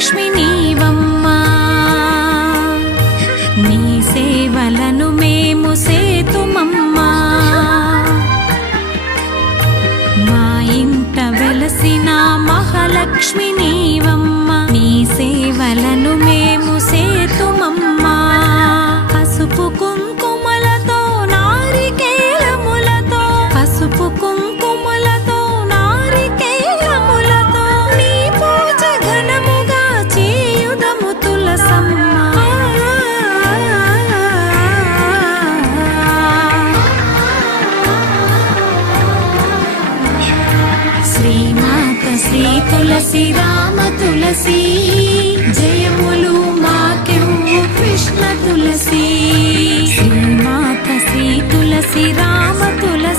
మహాలక్ష్మి నీవమ్మా, నీ సేవలను మేము సేతుమమ్మా, మా ఇంట వెలసిన మహాలక్ష్మి నీవమ్మా, నీ సేవలను మేము సేతుమమ్మా. పసుపు కుంకుమలతో నారికేలములతో, పసుపు కుంకుమలతో నారికేలములతో నీ పూజ ఘనముగా చేయుదము తులసమ్మ. శ్రీమాత శ్రీ తులసి రామ తులసి, జయములు మాకెవ్వు కృష్ణ తులసి. శ్రీమాత శ్రీ తులసి రామ తులసి.